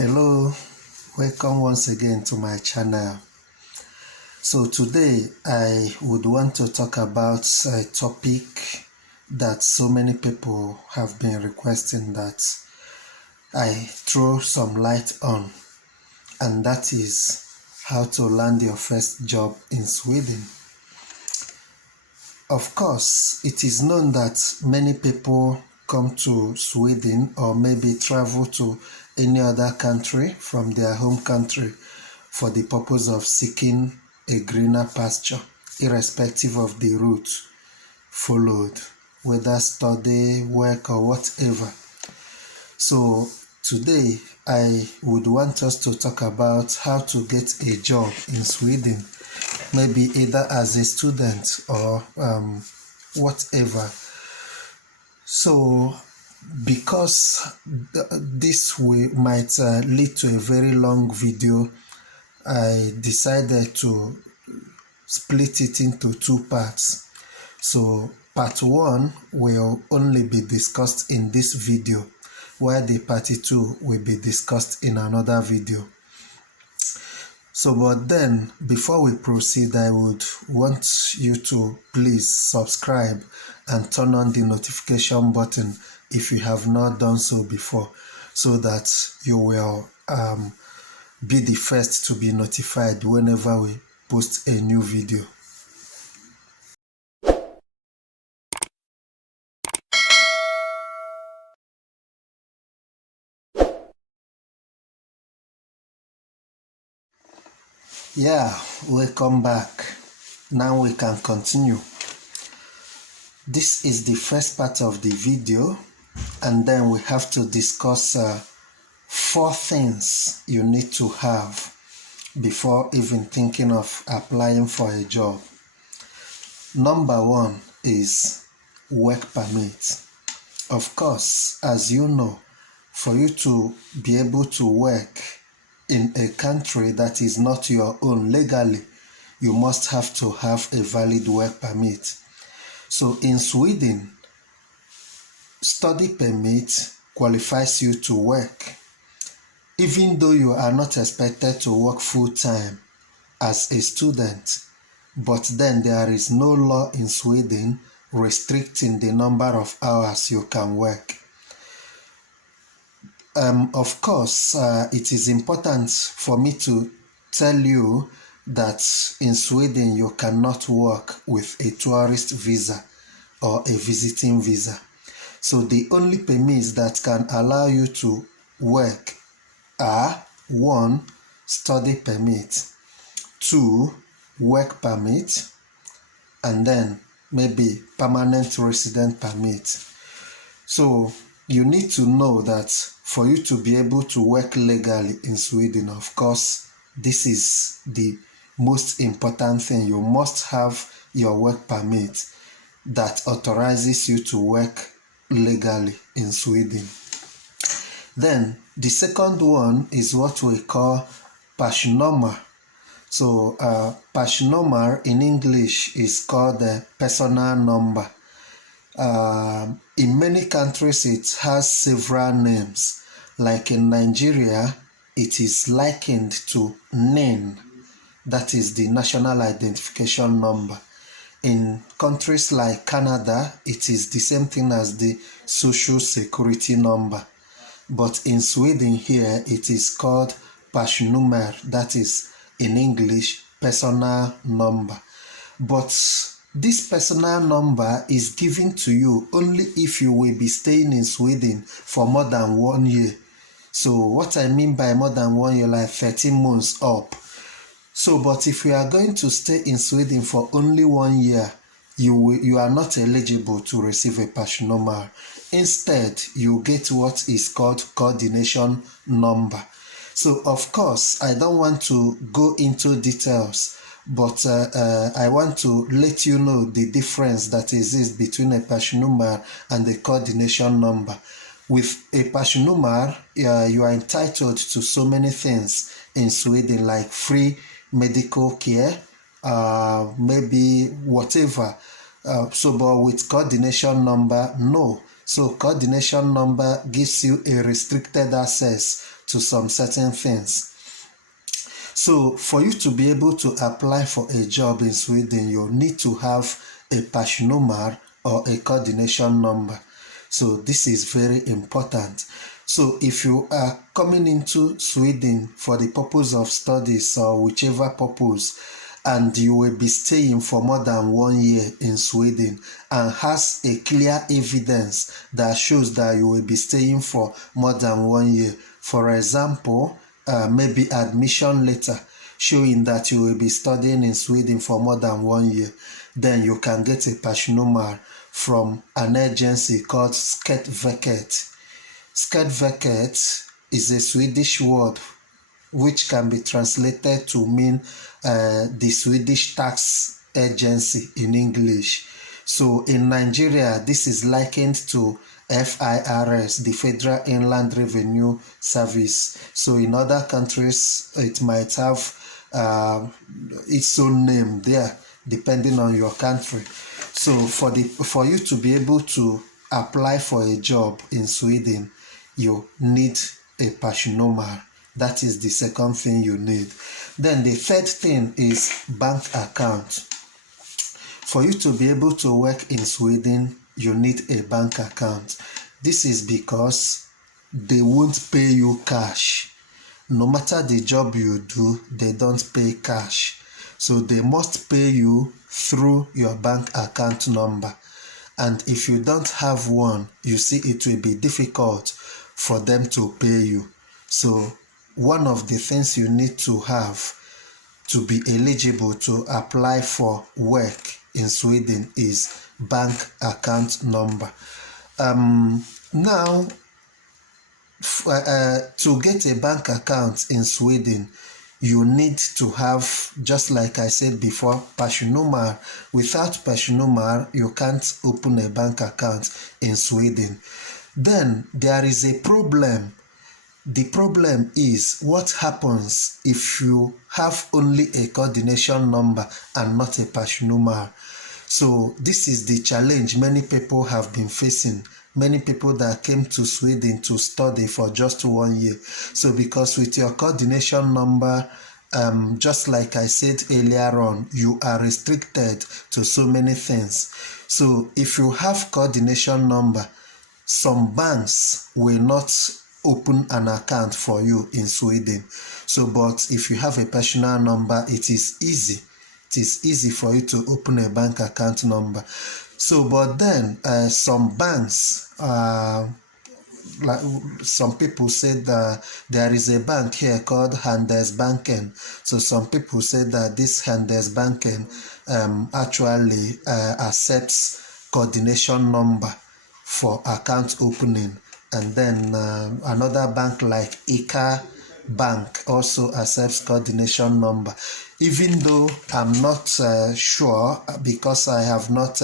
Hello, welcome once again to my channel. So today I would want to talk about a topic that so many people have been requesting that I throw some light on, and that is how to land your first job in Sweden. Of course, it is known that many people come to Sweden or maybe travel to any other country from their home country for the purpose of seeking a greener pasture, irrespective of the route followed, whether study, work, or whatever. So today I would want us to talk about how to get a job in Sweden, maybe either as a student or whatever. So because this might lead to a very long video, I decided to split it into two parts. So part 1 will only be discussed in this video, while the part 2 will be discussed in another video. So but then, before we proceed, I would want you to please subscribe and turn on the notification button if you have not done so before, so that you will be the first to be notified whenever we post a new video. Yeah, welcome back. Now we can continue. This is the first part of the video, and then we have to discuss 4 things you need to have before even thinking of applying for a job. Number 1 is work permit. Of course, as you know, for you to be able to work in a country that is not your own legally, you must have to have a valid work permit. So in Sweden, study permit qualifies you to work, even though you are not expected to work full-time as a student. But then there is no law in Sweden restricting the number of hours you can work. Of course, it is important for me to tell you that in Sweden you cannot work with a tourist visa or a visiting visa. So the only permits that can allow you to work are 1, study permit, 2, work permit, and then maybe permanent resident permit. So you need to know that for you to be able to work legally in Sweden, of course, this is the most important thing. You must have your work permit that authorizes you to work legally in Sweden. Then the second one is what we call personnummer. So personnummer in English is called the personal number. In many countries it has several names. Like in Nigeria, it is likened to NIN, that is the national identification number. In countries like Canada, it is the same thing as the social security number. But in Sweden here, it is called personnummer, that is in English personal number. But this personal number is given to you only if you will be staying in Sweden for more than 1 year. So what I mean by more than 1 year, like 13 months up. So, but if you are going to stay in Sweden for only 1 year, you are not eligible to receive a personnummer. Instead, you get what is called coordination number. So, of course, I don't want to go into details, but I want to let you know the difference that exists between a personnummer and a coordination number. With a personnummer, you are entitled to so many things in Sweden, like free medical care, maybe whatever. But with coordination number, no. So coordination number gives you a restricted access to some certain things. So for you to be able to apply for a job in Sweden, you need to have a personnummer or a coordination number. So this is very important. So if you are coming into Sweden for the purpose of studies or whichever purpose, and you will be staying for more than 1 year in Sweden and has a clear evidence that shows that you will be staying for more than 1 year, for example, maybe admission letter showing that you will be studying in Sweden for more than 1 year, then you can get a personnummer from an agency called Skatteverket. Skatteverket is a Swedish word which can be translated to mean the Swedish tax agency in English. So in Nigeria, this is likened to FIRS, the Federal Inland Revenue Service. So in other countries, it might have its own name there, depending on your country. So for you to be able to apply for a job in Sweden, you need a personnummer. That is the second thing you need. Then the third thing is bank account. For you to be able to work in Sweden, you need a bank account. This is because they won't pay you cash. No matter the job you do, they don't pay cash. So they must pay you through your bank account number. And if you don't have one, you see it will be difficult for them to pay you. So one of the things you need to have to be eligible to apply for work in Sweden is bank account number. Now, to get a bank account in Sweden, you need to have, just like I said before, personnummer. Without personnummer, you can't open a bank account in Sweden. Then there is a problem. The problem is what happens if you have only a coordination number and not a personnummer. So this is the challenge many people have been facing. Many people that came to Sweden to study for just 1 year. So because with your coordination number, just like I said earlier on, you are restricted to so many things. So if you have coordination number, some banks will not open an account for you in Sweden. So, but if you have a personal number, it is easy. It is easy for you to open a bank account number. So, but then some banks, like some people said that there is a bank here called Handelsbanken. So some people said that this Handelsbanken actually accepts coordination number for account opening. And then another bank like ICA Bank also accepts coordination number. Even though I'm not sure, because I have not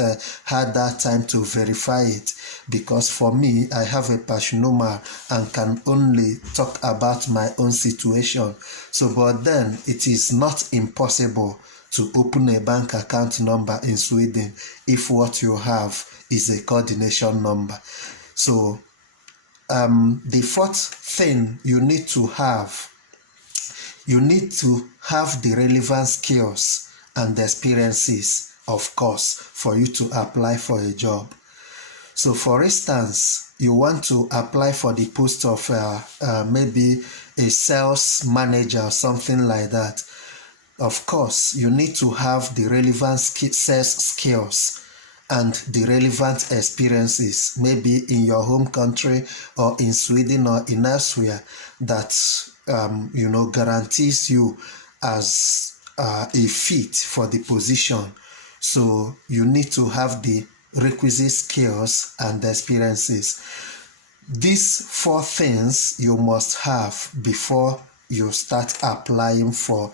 had that time to verify it, because for me, I have a personnummer and can only talk about my own situation. So, but then it is not impossible to open a bank account number in Sweden if what you have is a coordination number. So, the fourth thing you need to have the relevant skills and experiences, of course, for you to apply for a job. So for instance, you want to apply for the post of maybe a sales manager or something like that. Of course, you need to have the relevant sales skills and the relevant experiences, maybe in your home country or in Sweden or in elsewhere, that guarantees you as a fit for the position. So you need to have the requisite skills and experiences. These 4 things you must have before you start applying for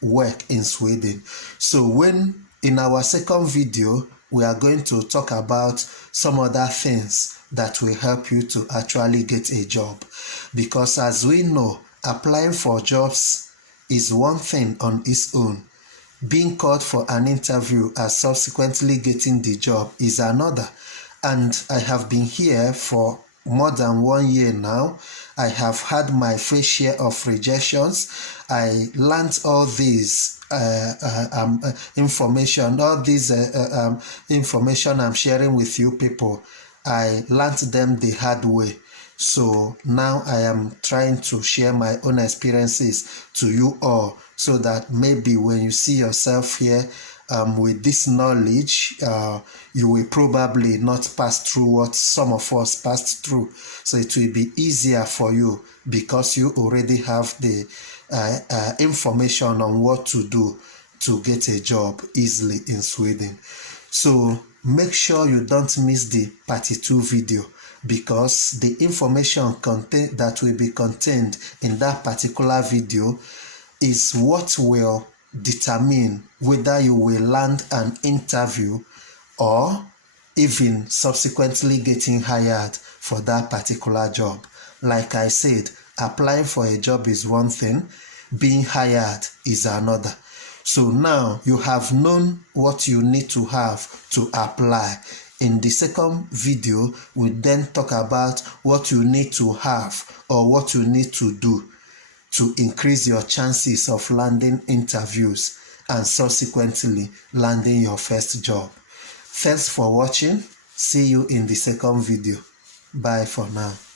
work in Sweden. So in our second video, we are going to talk about some other things that will help you to actually get a job. Because as we know, applying for jobs is one thing on its own. Being called for an interview and subsequently getting the job is another. And I have been here for more than 1 year now, I have had my fair share of rejections. I learned all these information, information I'm sharing with you people. I learned them the hard way. So now I am trying to share my own experiences to you all, so that maybe when you see yourself here with this knowledge, you will probably not pass through what some of us passed through. So it will be easier for you because you already have the information on what to do to get a job easily in Sweden. So make sure you don't miss the part 2 video, because the information that will be contained in that particular video is what will determine whether you will land an interview or even subsequently getting hired for that particular job. Like I said, applying for a job is one thing, being hired is another. So now you have known what you need to have to apply. In the second video, we then talk about what you need to have or what you need to do to increase your chances of landing interviews and subsequently landing your first job. Thanks for watching. See you in the second video. Bye for now.